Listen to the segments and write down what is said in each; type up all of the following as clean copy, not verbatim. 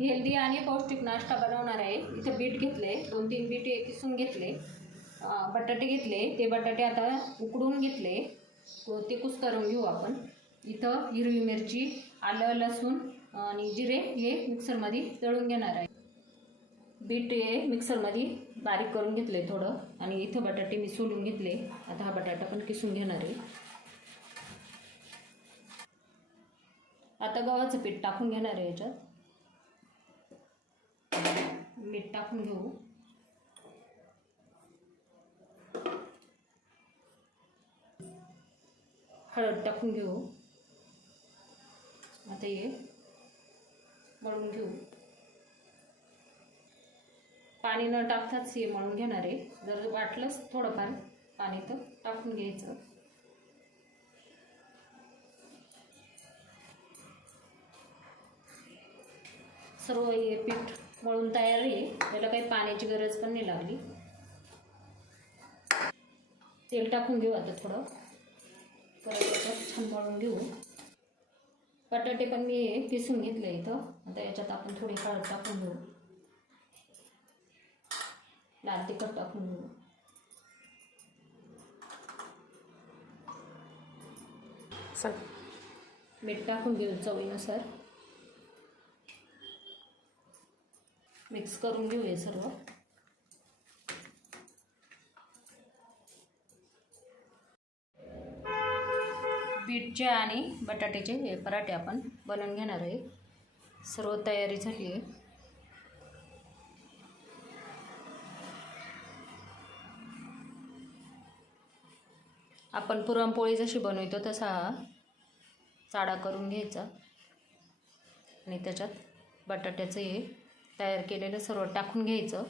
Healthy आणि पौष्टिक नाश्ता बनवणार आहे। इथे बीट घेतले, 2-3 बीट किसून घेतले, बटाटे घेतले, ते बटाटे आता उकडून घेतले, ते कुस्करून घेऊ आपण। इथं हिरवी मिरची, आलं, लसूण आणि जिरे हे मिक्सरमध्ये दळून घेणार आहे। बीट हे मिक्सरमध्ये बारीक करून घेतले थोडं, आणि इथं बटाटे मी सोलून घेतले। आता हा बटाटा पण किसून घेणार आहे। आता गव्हाचं पीठ टाकून घेणार आहे। याच्यात मीठ टाकून घेऊ, हळद टाकून घेऊ। आता हे मळून घेऊ। पाणी न टाकताच हे मळून घेणार आहे। जर वाटलंच थोडंफार पाणी तर टाकून घ्यायचं। सर्व हे पीठ मळून तयार आहे। याला काही पाण्याची गरज पण नाही लागली। तेल टाकून घेऊ आता थोडं, परत याच्यात छान मळून घेऊ। बटाटे पण मी किसून घेतले इथं। आता याच्यात आपण थोडी हळद टाकून घेऊ, लाल तिखट टाकून घेऊ, मीठ टाकून घेऊ चवीनुसार। मिक्स करून घेऊ हे सर्व। बीटचे आणि बटाट्याचे हे पराठे आपण बनवून घेणार आहे। सर्व तयारी झाली आहे। आपण पुरणपोळी जशी बनवतो तसा चाळा करून घ्यायचा, आणि त्याच्यात बटाट्याचं हे तयार केलेलं सर्व टाकून घ्यायचं।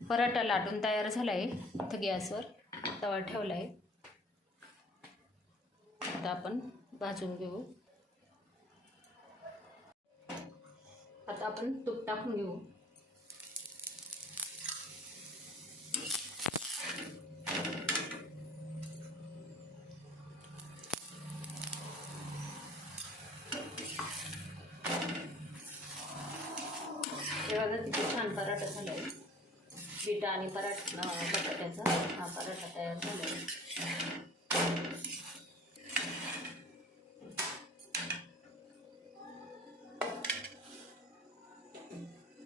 पराठा लाटून तयार झाला आहे। इथं गॅसवर तवा ठेवला आहे। आता आपण भाजून घेऊ। आता आपण तूप टाकून घेऊ। तेव्हा तिथे छान पराठा झाला आहे। बीट आणि बटाट्याचा हा पराठा तयार झाला आहे।